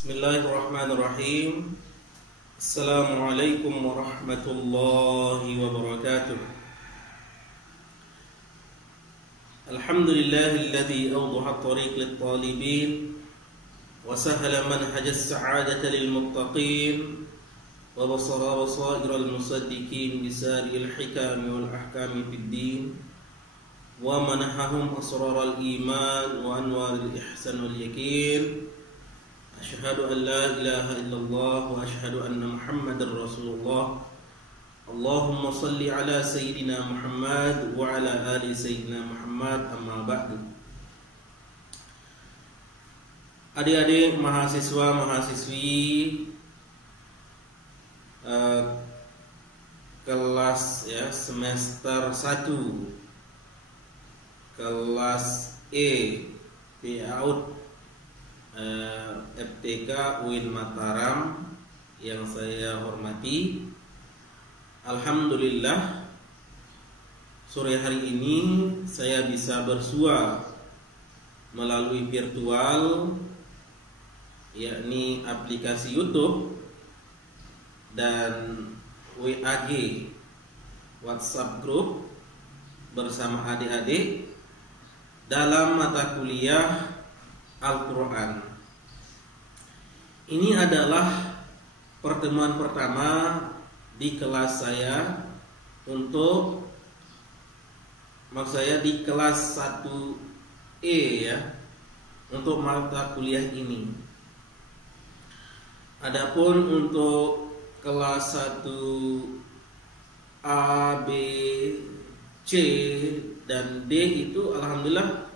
Bismillahirrahmanirrahim. Assalamualaikum warahmatullahi wabarakatuh. Alhamdulillahilladzi awdaha at-tariq lit-talibin wa sahhala manhaja as-sa'adati lil-muttaqin wa basara basaira al-musaddiqin bisari al-hikam wal ahkam fid-din wa manahahum asrar al-iman wa anwar al-ihsan wal yaqin. Asyhadu an la ilaha illallah wa asyhadu anna Muhammadar Rasulullah. Allahumma salli ala Sayyidina Muhammad wa ala ali Sayyidina Muhammad, amma ba'du. Adik-adik mahasiswa-mahasiswi kelas semester 1 kelas E PAUD FTK UIN Mataram yang saya hormati, alhamdulillah sore hari ini saya bisa bersua melalui virtual, yakni aplikasi YouTube dan WAG WhatsApp Group bersama adik-adik dalam mata kuliah Al-Quran. Ini adalah pertemuan pertama di kelas saya di kelas 1E untuk mata kuliah ini. Adapun untuk kelas 1A, B, C, dan D itu alhamdulillah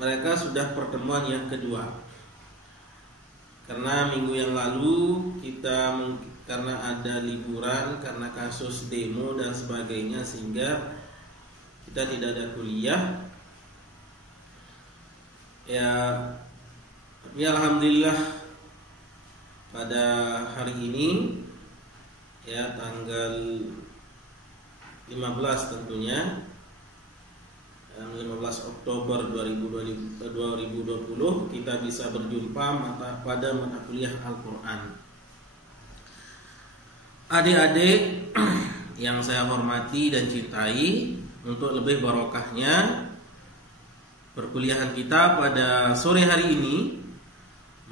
mereka sudah pertemuan yang kedua. Karena minggu yang lalu kita karena ada liburan, karena kasus demo dan sebagainya, sehingga kita tidak ada kuliah. Tapi alhamdulillah pada hari ini tanggal 15 tentunya 15 Oktober 2020 kita bisa berjumpa pada mata kuliah Al-Quran. Adik-adik yang saya hormati dan cintai, untuk lebih barokahnya perkuliahan kita pada sore hari ini,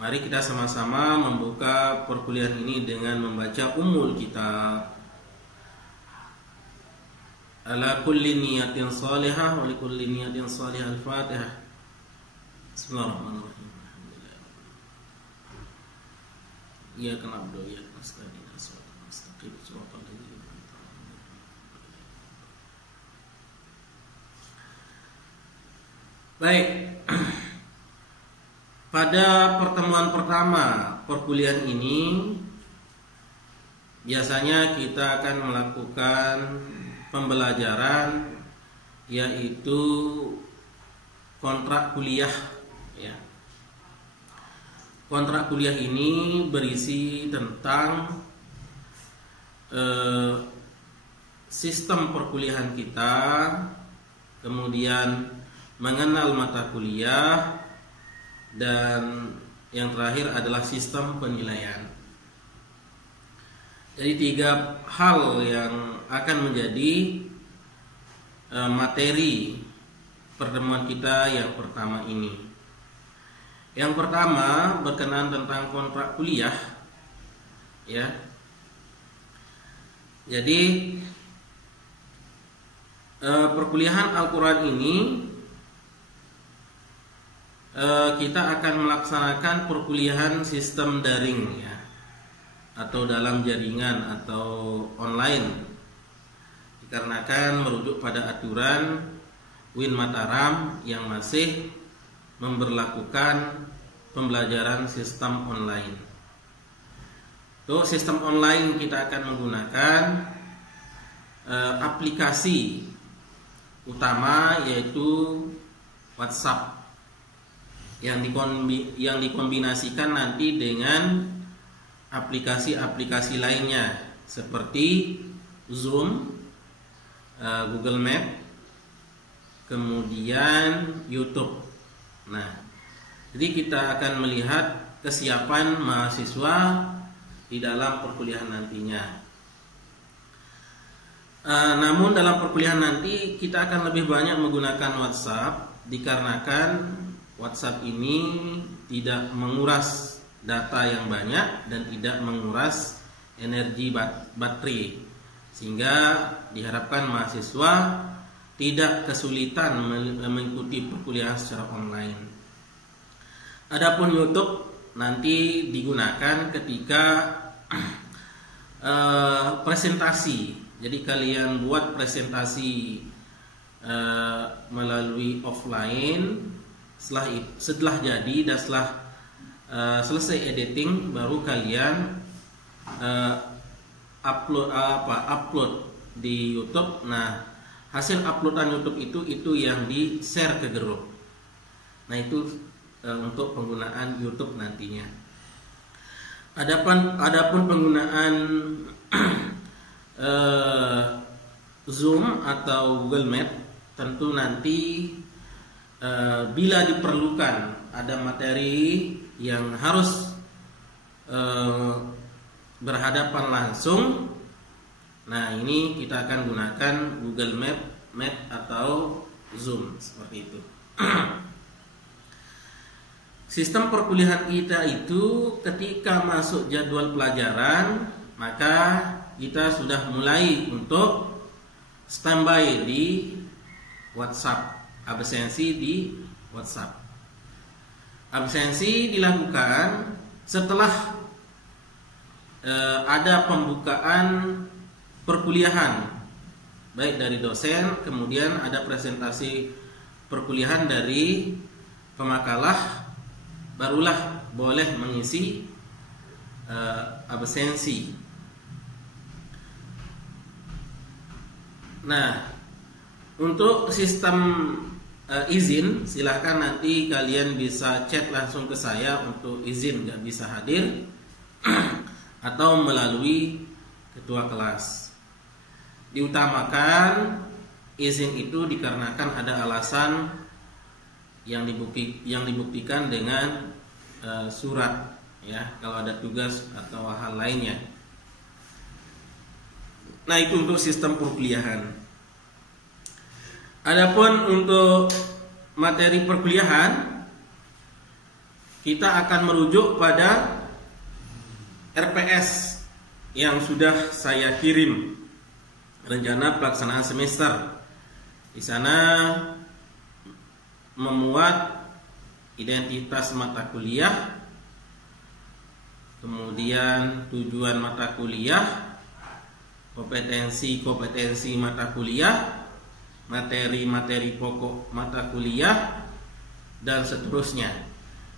mari kita sama-sama membuka perkuliahan ini dengan membaca Ummul Kitab. Ala kulli niyatin salihah wa li kulli niyatin salihah. Al-Fatihah. Bismillahirrahmanirrahim. Iyyaka na'budu wa iyyaka nasta'in. Shiratal mustaqim. Shiratal ladzina an'amta 'alaihim. Baik. Pada pertemuan pertama perkuliahan ini biasanya kita akan melakukan pembelajaran, yaitu kontrak kuliah. Kontrak kuliah ini berisi tentang sistem perkuliahan kita, kemudian mengenal mata kuliah, dan yang terakhir adalah sistem penilaian. Jadi 3 hal yang akan menjadi materi pertemuan kita yang pertama ini. Yang pertama berkenaan tentang kontrak kuliah. Jadi perkuliahan Al-Quran ini kita akan melaksanakan perkuliahan sistem daring atau dalam jaringan atau online, dikarenakan merujuk pada aturan UIN Mataram yang masih memberlakukan pembelajaran sistem online. Untuk sistem online kita akan menggunakan aplikasi utama, yaitu WhatsApp yang dikombinasikan nanti dengan aplikasi-aplikasi lainnya seperti Zoom, Google Map, kemudian YouTube. Nah, jadi kita akan melihat kesiapan mahasiswa di dalam perkuliahan nantinya. Namun dalam perkuliahan nanti kita akan lebih banyak menggunakan WhatsApp, dikarenakan WhatsApp ini tidak menguras data yang banyak dan tidak menguras energi baterai, sehingga diharapkan mahasiswa tidak kesulitan mengikuti perkuliahan secara online. Adapun YouTube nanti digunakan ketika presentasi. Jadi kalian buat presentasi melalui offline, setelah jadi dan setelah selesai editing, baru kalian upload di YouTube. Nah, hasil uploadan YouTube itu yang di share ke grup. Nah, itu untuk penggunaan YouTube nantinya. Adapun penggunaan Zoom atau Google Meet, tentu nanti bila diperlukan ada materi yang harus berhadapan langsung, nah ini kita akan gunakan Google Meet atau Zoom seperti itu. Sistem perkuliahan kita itu ketika masuk jadwal pelajaran, maka kita sudah mulai untuk standby di WhatsApp, absensi di WhatsApp. Absensi dilakukan setelah ada pembukaan perkuliahan, baik dari dosen, kemudian ada presentasi perkuliahan dari pemakalah, barulah boleh mengisi absensi. Nah, untuk sistem izin, silahkan nanti kalian bisa chat langsung ke saya untuk izin nggak bisa hadir atau melalui ketua kelas. Diutamakan izin itu dikarenakan ada alasan yang dibuktikan dengan surat, ya, kalau ada tugas atau hal lainnya. Nah, itu untuk sistem perkuliahan. Adapun untuk materi perkuliahan, kita akan merujuk pada RPS yang sudah saya kirim, rencana pelaksanaan semester. Di sana memuat identitas mata kuliah, kemudian tujuan mata kuliah, kompetensi mata kuliah, materi pokok mata kuliah, dan seterusnya.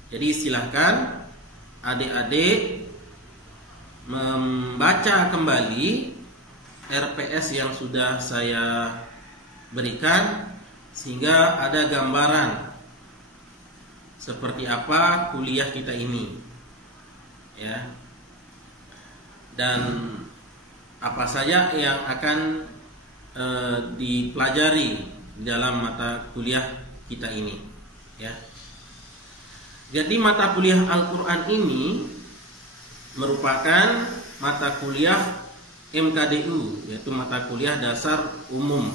Jadi silahkan adik-adik membaca kembali RPS yang sudah saya berikan, sehingga ada gambaran seperti apa kuliah kita ini, ya, dan apa saja yang akan dipelajari dalam mata kuliah kita ini, ya. Jadi mata kuliah Al-Quran ini merupakan mata kuliah MKDU, yaitu mata kuliah dasar umum.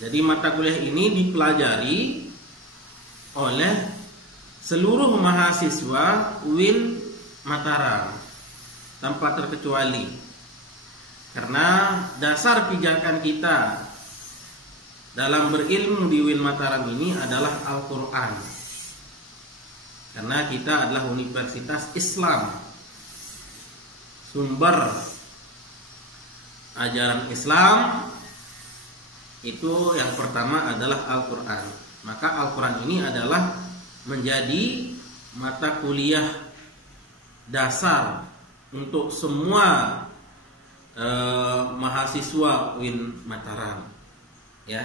Jadi mata kuliah ini dipelajari oleh seluruh mahasiswa UIN Mataram tanpa terkecuali. Karena dasar pijakan kita dalam berilmu di UIN Mataram ini adalah Al-Quran. Karena kita adalah universitas Islam, sumber ajaran Islam itu yang pertama adalah Al-Quran. Maka Al-Quran ini adalah menjadi mata kuliah dasar untuk semua mahasiswa UIN Mataram, ya.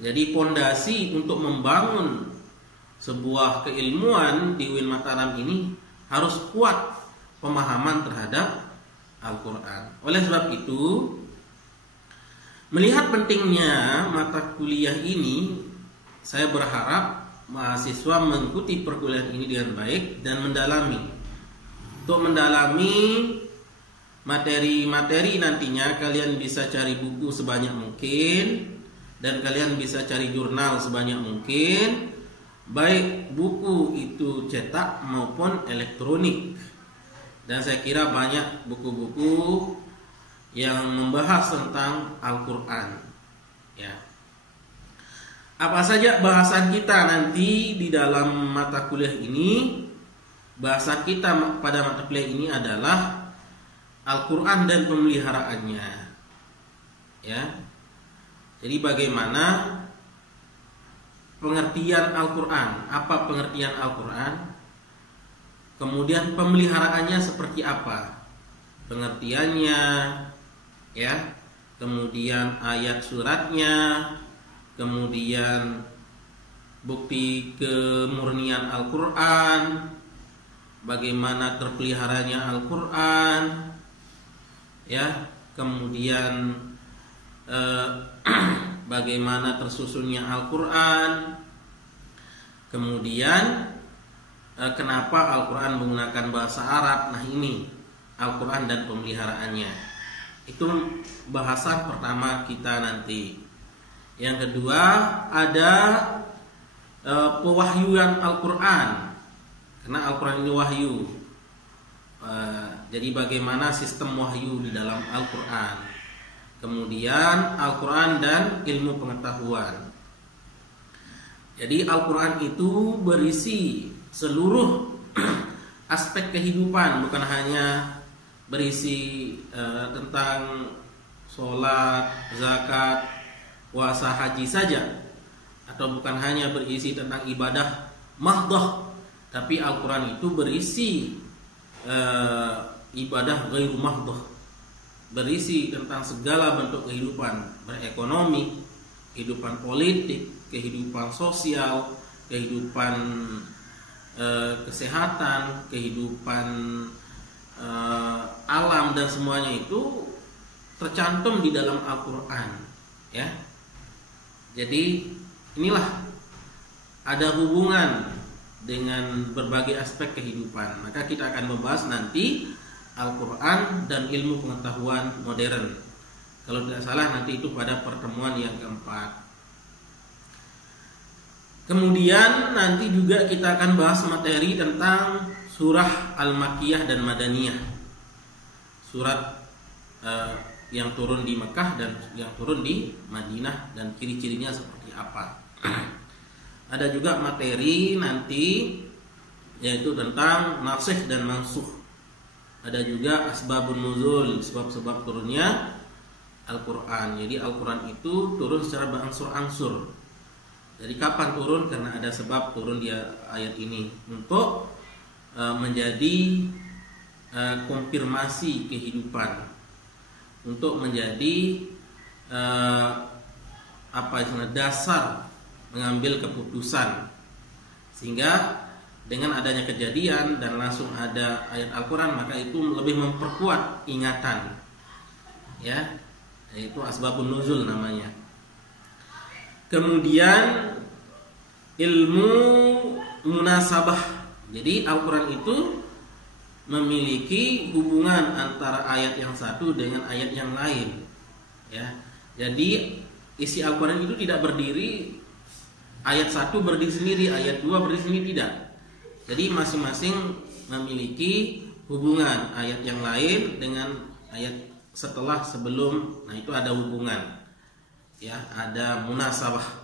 Jadi pondasi untuk membangun sebuah keilmuan di UIN Mataram ini harus kuat pemahaman terhadap Al-Quran. Oleh sebab itu, melihat pentingnya mata kuliah ini, saya berharap mahasiswa mengikuti perkuliahan ini dengan baik dan mendalami. Untuk mendalami materi-materi nantinya kalian bisa cari buku sebanyak mungkin dan kalian bisa cari jurnal sebanyak mungkin, baik buku itu cetak maupun elektronik. Dan saya kira banyak buku-buku yang membahas tentang Al-Quran. Ya. Apa saja bahasan kita nanti di dalam mata kuliah ini? Bahasan kita pada mata kuliah ini adalah Al-Quran dan pemeliharaannya. Ya. Jadi bagaimana pengertian Al-Quran? Apa pengertian Al-Quran? Kemudian pemeliharaannya seperti apa? Pengertiannya, ya. Kemudian ayat suratnya, kemudian bukti kemurnian Al-Quran, bagaimana terpeliharanya Al-Quran, ya, kemudian bagaimana tersusunnya Al-Quran, kemudian kenapa Al-Quran menggunakan bahasa Arab. Nah, ini Al-Quran dan pemeliharaannya. Itu bahasan pertama kita nanti. Yang kedua ada pewahyuan Al-Quran. Karena Al-Quran ini wahyu. Jadi bagaimana sistem wahyu di dalam Al-Quran. Kemudian Al-Quran dan ilmu pengetahuan. Jadi Al-Quran itu berisi seluruh aspek kehidupan, bukan hanya berisi tentang sholat, zakat, puasa, haji saja, atau bukan hanya berisi tentang ibadah mahdoh, tapi Al-Quran itu berisi ibadah ghairu mahdoh, berisi tentang segala bentuk kehidupan, berekonomi, kehidupan politik, kehidupan sosial, kehidupan kesehatan, kehidupan alam, dan semuanya itu tercantum di dalam Al-Quran, ya. Jadi inilah ada hubungan dengan berbagai aspek kehidupan. Maka kita akan membahas nanti Al-Quran dan ilmu pengetahuan modern. Kalau tidak salah nanti itu pada pertemuan yang keempat. Kemudian nanti juga kita akan bahas materi tentang surah Al-Makkiyah dan Madaniyah. Surat yang turun di Mekah dan yang turun di Madinah, dan ciri-cirinya seperti apa. Ada juga materi nanti yaitu tentang nasikh dan mansukh. Ada juga asbabun nuzul, sebab-sebab turunnya Al-Quran. Jadi Al-Quran itu turun secara berangsur-angsur. Jadi kapan turun? Karena ada sebab turun di ayat ini untuk menjadi konfirmasi kehidupan, untuk menjadi dasar mengambil keputusan, sehingga dengan adanya kejadian dan langsung ada ayat Al-Quran, maka itu lebih memperkuat ingatan, ya, yaitu asbabun nuzul namanya. Kemudian ilmu munasabah. Jadi Al-Quran itu memiliki hubungan antara ayat yang satu dengan ayat yang lain, ya. Jadi isi Al-Quran itu tidak berdiri ayat satu berdiri sendiri, ayat dua berdiri sendiri, tidak. Jadi masing-masing memiliki hubungan ayat yang lain dengan ayat setelah sebelum. Nah, itu ada hubungan, ya, ada munasabah.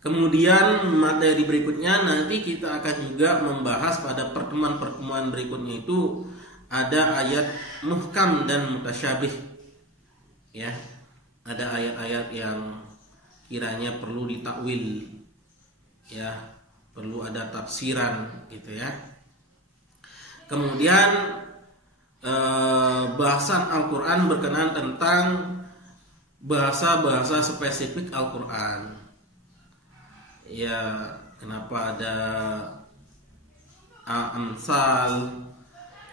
Kemudian materi berikutnya nanti kita akan juga membahas pada pertemuan-pertemuan berikutnya itu ada ayat muhkam dan mutasyabih, ya. Ada ayat-ayat yang kiranya perlu ditakwil, ya, perlu ada tafsiran, gitu ya. Kemudian bahasan Al-Quran berkenaan tentang bahasa-bahasa spesifik Al-Quran. Ya, kenapa ada amsal,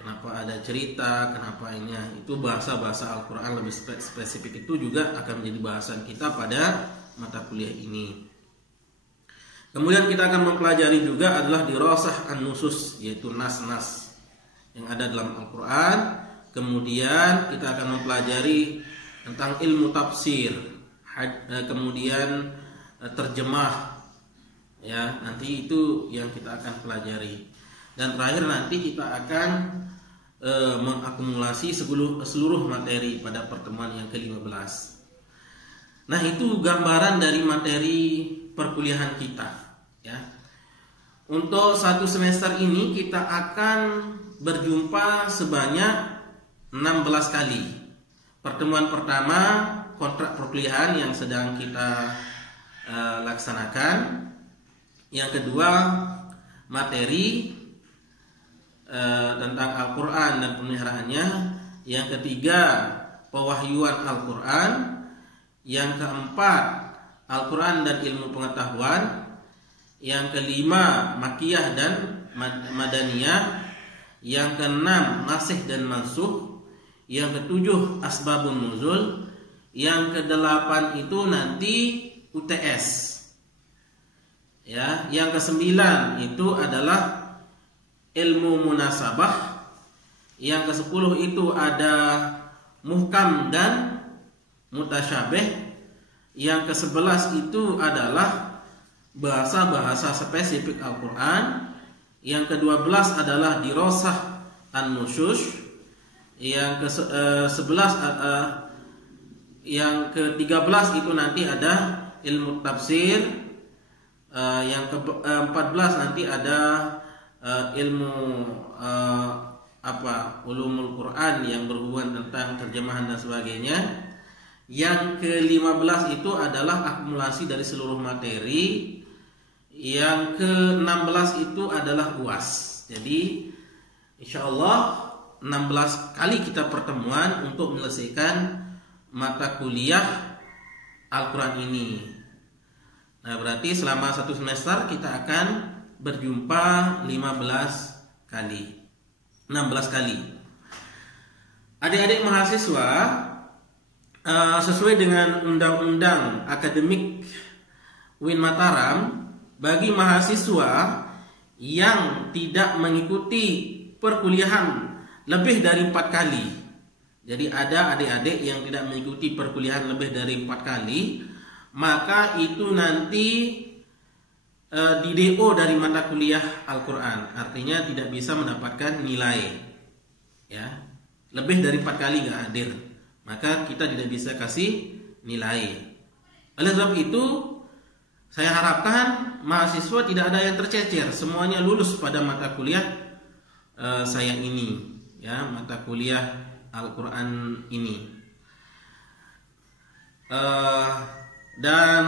kenapa ada cerita, kenapa ini, itu bahasa-bahasa Al-Quran lebih spesifik, itu juga akan menjadi bahasan kita pada mata kuliah ini. Kemudian kita akan mempelajari juga adalah dirasah an-nusus, yaitu nas-nas yang ada dalam Al-Quran. Kemudian kita akan mempelajari tentang ilmu tafsir, kemudian terjemah, ya, nanti itu yang kita akan pelajari. Dan terakhir nanti kita akan mengakumulasi seluruh materi pada pertemuan yang ke-15. Nah, itu gambaran dari materi perkuliahan kita, ya. Untuk satu semester ini kita akan berjumpa sebanyak 16 kali. Pertemuan pertama kontrak perkuliahan yang sedang kita laksanakan. Yang kedua materi tentang Al-Quran dan pemeliharaannya. Yang ketiga pewahyuan Al-Quran. Yang keempat Al-Quran dan ilmu pengetahuan. Yang kelima makiyah dan madaniyah. Yang keenam nasih dan mansuh. Yang ketujuh asbabun nuzul. Yang kedelapan itu nanti UTS, ya. Yang kesembilan itu adalah ilmu munasabah. Yang ke-10 itu ada muhkam dan mutasyabih. Yang ke-11 itu adalah bahasa-bahasa spesifik Al-Quran. Yang ke-12 adalah dirasah an-nusus. Yang ke-11 yang ke-13 itu nanti ada ilmu tafsir. Yang ke-14 nanti ada ilmu ulumul Quran yang berhubungan tentang terjemahan dan sebagainya. Yang ke-15 itu adalah akumulasi dari seluruh materi. Yang ke-16 itu adalah UAS. Jadi insyaallah 16 kali kita pertemuan untuk menyelesaikan mata kuliah Al-Quran ini. Nah, berarti selama satu semester kita akan berjumpa 16 kali. Adik-adik mahasiswa, sesuai dengan undang-undang akademik UIN Mataram, bagi mahasiswa yang tidak mengikuti perkuliahan lebih dari 4 kali. Jadi ada adik-adik yang tidak mengikuti perkuliahan lebih dari 4 kali, maka itu nanti di DO dari mata kuliah Al-Quran. Artinya tidak bisa mendapatkan nilai, ya. Lebih dari 4 kali gak hadir, maka kita tidak bisa kasih nilai. Oleh sebab itu, saya harapkan mahasiswa tidak ada yang tercecer, semuanya lulus pada mata kuliah saya ini, ya, mata kuliah Al-Quran ini. Dan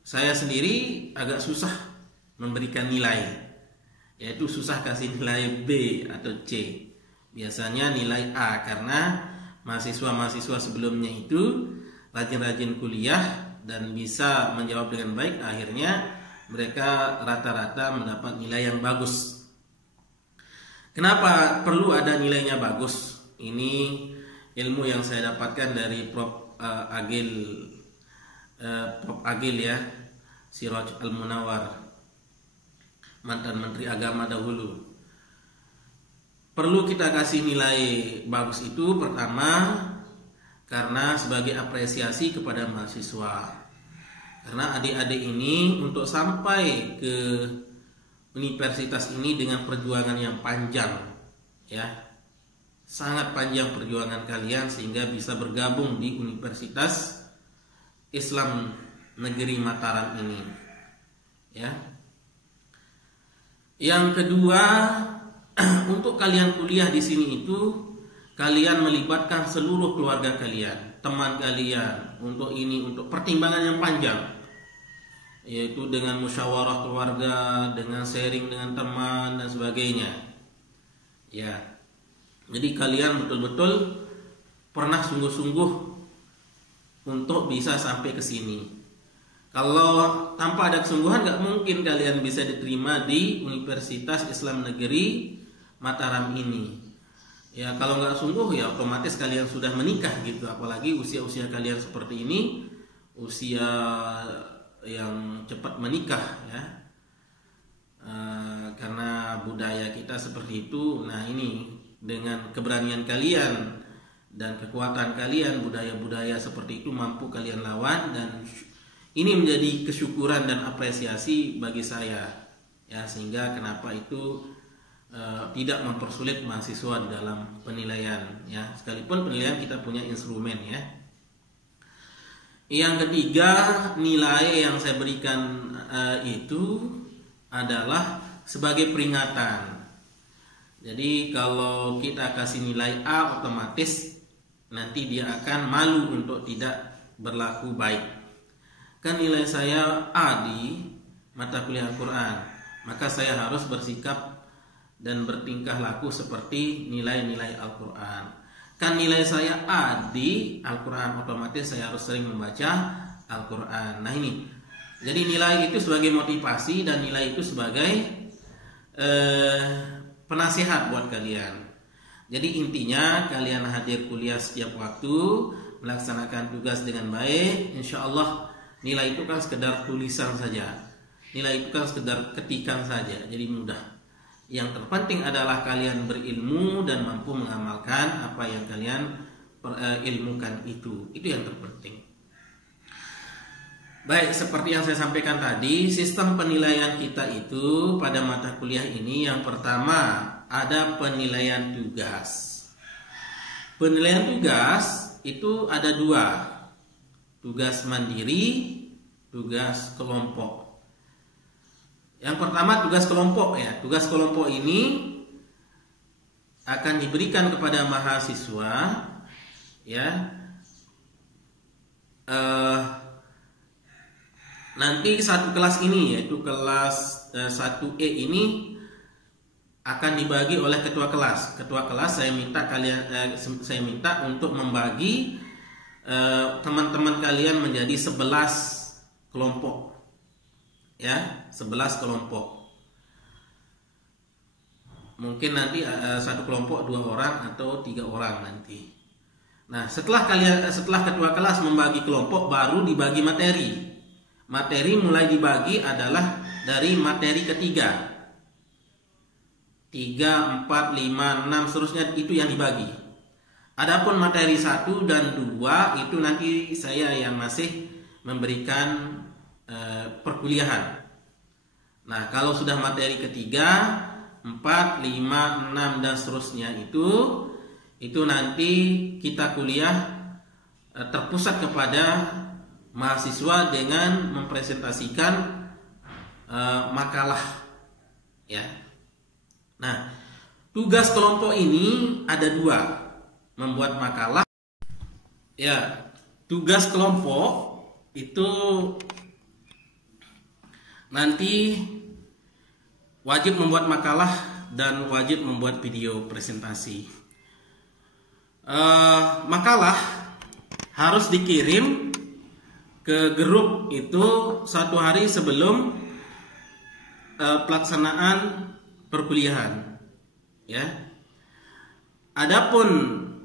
saya sendiri agak susah memberikan nilai, yaitu susah kasih nilai B atau C. Biasanya nilai A, karena mahasiswa-mahasiswa sebelumnya itu rajin-rajin kuliah dan bisa menjawab dengan baik. Akhirnya mereka rata-rata mendapat nilai yang bagus. Kenapa perlu ada nilainya bagus? Ini ilmu yang saya dapatkan dari Prof. Agil ya, Siraj Al-Munawar, mantan Menteri Agama dahulu. Perlu kita kasih nilai bagus itu pertama karena sebagai apresiasi kepada mahasiswa. Karena adik-adik ini untuk sampai ke universitas ini dengan perjuangan yang panjang, ya. Sangat panjang perjuangan kalian sehingga bisa bergabung di Universitas Islam Negeri Mataram ini, ya. Yang kedua, untuk kalian kuliah di sini itu kalian melibatkan seluruh keluarga kalian, teman kalian, untuk pertimbangan yang panjang, yaitu dengan musyawarah keluarga, dengan sharing dengan teman dan sebagainya, ya. Jadi kalian betul-betul pernah sungguh-sungguh untuk bisa sampai ke sini. Kalau tanpa ada kesungguhan gak mungkin kalian bisa diterima di Universitas Islam Negeri Mataram ini. Ya, kalau nggak sungguh ya otomatis kalian sudah menikah gitu. Apalagi usia-usia kalian seperti ini, usia yang cepat menikah, ya. karena budaya kita seperti itu. Nah, ini dengan keberanian kalian dan kekuatan kalian, budaya-budaya seperti itu mampu kalian lawan, dan ini menjadi kesyukuran dan apresiasi bagi saya, ya, sehingga kenapa itu tidak mempersulit mahasiswa dalam penilaian, ya, sekalipun penilaian kita punya instrumen, ya. Yang ketiga, nilai yang saya berikan itu adalah sebagai peringatan. Jadi kalau kita kasih nilai A, otomatis nanti dia akan malu untuk tidak berlaku baik. Kan nilai saya A di mata kuliah Al-Quran, maka saya harus bersikap dan bertingkah laku seperti nilai-nilai Al-Quran. Kan nilai saya A di Al-Quran, otomatis saya harus sering membaca Al-Quran. Nah, ini jadi nilai itu sebagai motivasi dan nilai itu sebagai penasihat buat kalian. Jadi intinya kalian hadir kuliah setiap waktu, melaksanakan tugas dengan baik, insya Allah nilai itu kan sekedar tulisan saja, nilai itu kan sekedar ketikan saja, jadi mudah. Yang terpenting adalah kalian berilmu dan mampu mengamalkan apa yang kalian ilmukan itu yang terpenting. Baik, seperti yang saya sampaikan tadi, sistem penilaian kita itu pada mata kuliah ini, yang pertama ada penilaian tugas. Penilaian tugas itu ada dua, tugas mandiri, tugas kelompok. Yang pertama tugas kelompok, ya. Tugas kelompok ini akan diberikan kepada mahasiswa, ya. Nanti satu kelas ini, yaitu kelas 1E ini akan dibagi oleh ketua kelas. Ketua kelas saya minta untuk membagi teman-teman kalian menjadi 11 kelompok. Ya, 11 kelompok. Mungkin nanti satu kelompok 2 orang atau 3 orang nanti. Nah, setelah ketua kelas membagi kelompok, baru dibagi materi. Materi mulai dibagi adalah dari materi ketiga. 3, 4, 5, 6 seterusnya itu yang dibagi. Adapun materi 1 dan 2 itu nanti saya yang masih memberikan perkuliahan. Nah, kalau sudah materi ketiga, 4, 5, 6 dan seterusnya itu nanti kita kuliah terpusat kepada mahasiswa dengan mempresentasikan makalah, ya. Nah, tugas kelompok ini ada 2, membuat makalah. Ya, tugas kelompok itu nanti wajib membuat makalah dan wajib membuat video presentasi. Makalah harus dikirim ke grup itu 1 hari sebelum pelaksanaan perkuliahan, ya. Adapun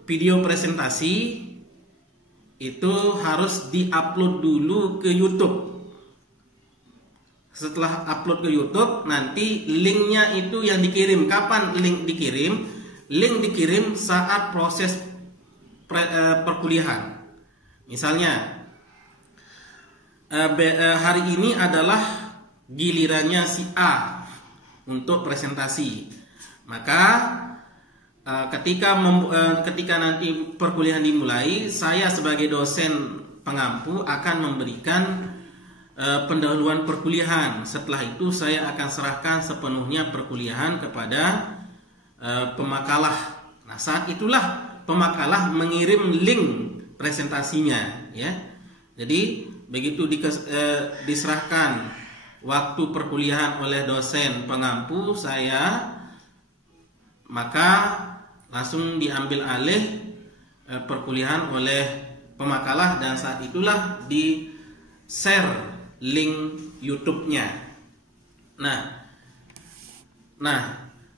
video presentasi itu harus diupload dulu ke YouTube. Setelah upload ke YouTube, nanti linknya itu yang dikirim. Kapan link dikirim? Link dikirim saat proses perkuliahan. Misalnya hari ini adalah gilirannya si A untuk presentasi. Maka ketika nanti perkuliahan dimulai, saya sebagai dosen pengampu akan memberikan pendahuluan perkuliahan. Setelah itu saya akan serahkan sepenuhnya perkuliahan kepada pemakalah. Nah, saat itulah pemakalah mengirim link presentasinya, ya. Jadi begitu diserahkan waktu perkuliahan oleh dosen pengampu saya, maka langsung diambil alih perkuliahan oleh pemakalah, dan saat itulah di share link YouTube-nya. Nah,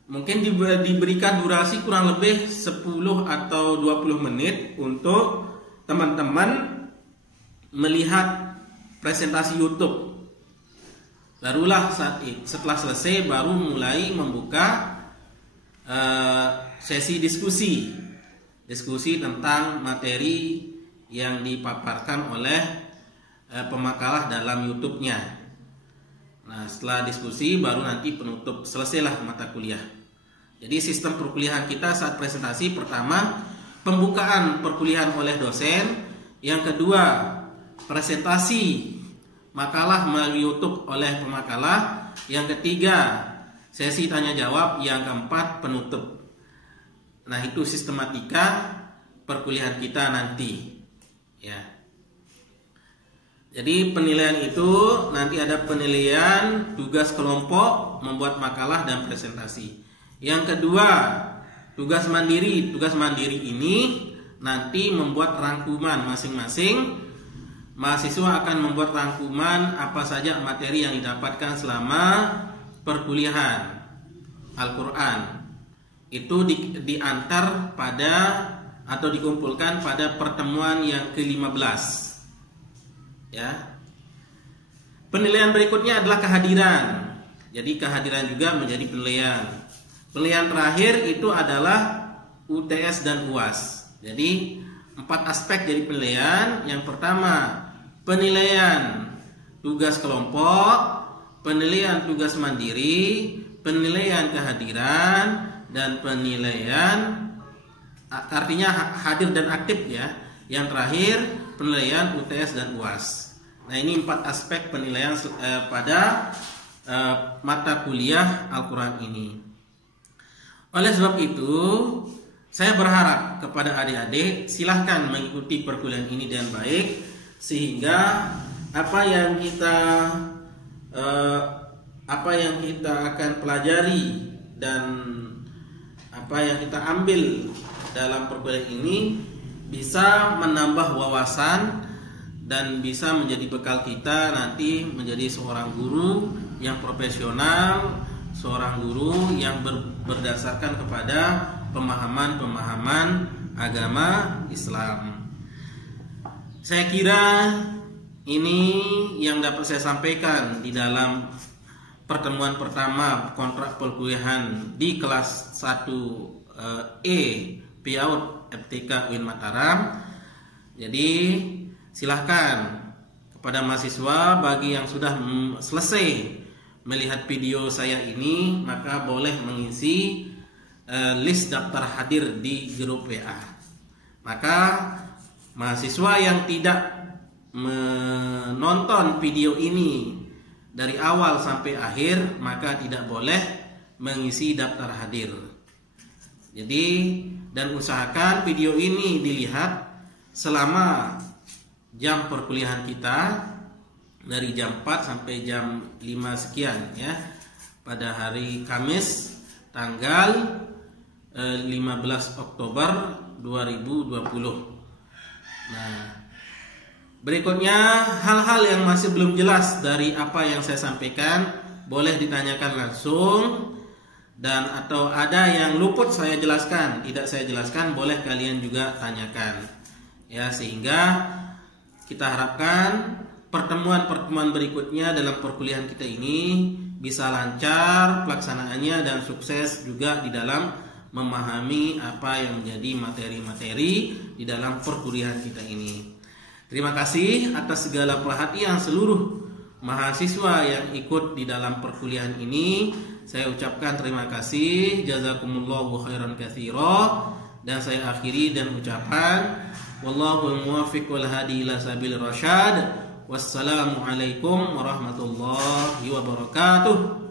mungkin diberikan durasi kurang lebih 10 atau 20 menit untuk teman-teman melihat presentasi YouTube. Barulah setelah selesai baru mulai membuka sesi diskusi tentang materi yang dipaparkan oleh pemakalah dalam YouTube-nya. Nah, setelah diskusi baru nanti penutup, selesailah mata kuliah. Jadi sistem perkuliahan kita saat presentasi, pertama pembukaan perkuliahan oleh dosen, yang kedua presentasi makalah melalui YouTube oleh pemakalah, yang ketiga sesi tanya jawab, yang keempat penutup. Nah, itu sistematika perkuliahan kita nanti, ya. Jadi penilaian itu nanti ada penilaian tugas kelompok, membuat makalah dan presentasi. Yang kedua, tugas mandiri. Tugas mandiri ini nanti membuat rangkuman masing-masing. Mahasiswa akan membuat rangkuman apa saja materi yang didapatkan selama perkuliahan Al-Quran. Itu diantar pada atau dikumpulkan pada pertemuan yang ke-15. Ya. Penilaian berikutnya adalah kehadiran. Jadi kehadiran juga menjadi penilaian. Penilaian terakhir itu adalah UTS dan UAS. Jadi 4 aspek dari penilaian. Yang pertama, penilaian tugas kelompok, penilaian tugas mandiri, penilaian kehadiran, dan penilaian, artinya hadir dan aktif, ya. Yang terakhir penilaian UTS dan UAS. Nah, ini 4 aspek penilaian pada mata kuliah Al-Quran ini. Oleh sebab itu, saya berharap kepada adik-adik silahkan mengikuti perkuliahan ini dengan baik, sehingga apa yang kita akan pelajari dan apa yang kita ambil dalam perkuliahan ini bisa menambah wawasan dan bisa menjadi bekal kita nanti menjadi seorang guru yang profesional, seorang guru yang berdasarkan kepada pemahaman agama Islam. Saya kira ini yang dapat saya sampaikan di dalam pertemuan pertama kontrak perkuliahan di kelas 1E PAUD FTK UIN Mataram. Jadi silahkan kepada mahasiswa, bagi yang sudah selesai melihat video saya ini, maka boleh mengisi list daftar hadir di grup WA. Maka mahasiswa yang tidak menonton video ini dari awal sampai akhir, maka tidak boleh mengisi daftar hadir. Jadi, dan usahakan video ini dilihat selama jam perkuliahan kita, dari jam 4 sampai jam 5 sekian, ya, pada hari Kamis tanggal 15 Oktober 2020. Nah, berikutnya hal-hal yang masih belum jelas dari apa yang saya sampaikan boleh ditanyakan langsung, dan atau ada yang luput saya jelaskan, tidak saya jelaskan, boleh kalian juga tanyakan, ya, sehingga kita harapkan pertemuan-pertemuan berikutnya dalam perkuliahan kita ini bisa lancar pelaksanaannya dan sukses juga di dalam memahami apa yang menjadi materi-materi di dalam perkuliahan kita ini. Terima kasih atas segala perhatian seluruh mahasiswa yang ikut di dalam perkuliahan ini. Saya ucapkan terima kasih, jazakumullahu khairan katsira, dan saya akhiri dan ucapan wallahu muwaffiq wal hadi ila sabil rasyad. Wassalamualaikum warahmatullahi wabarakatuh.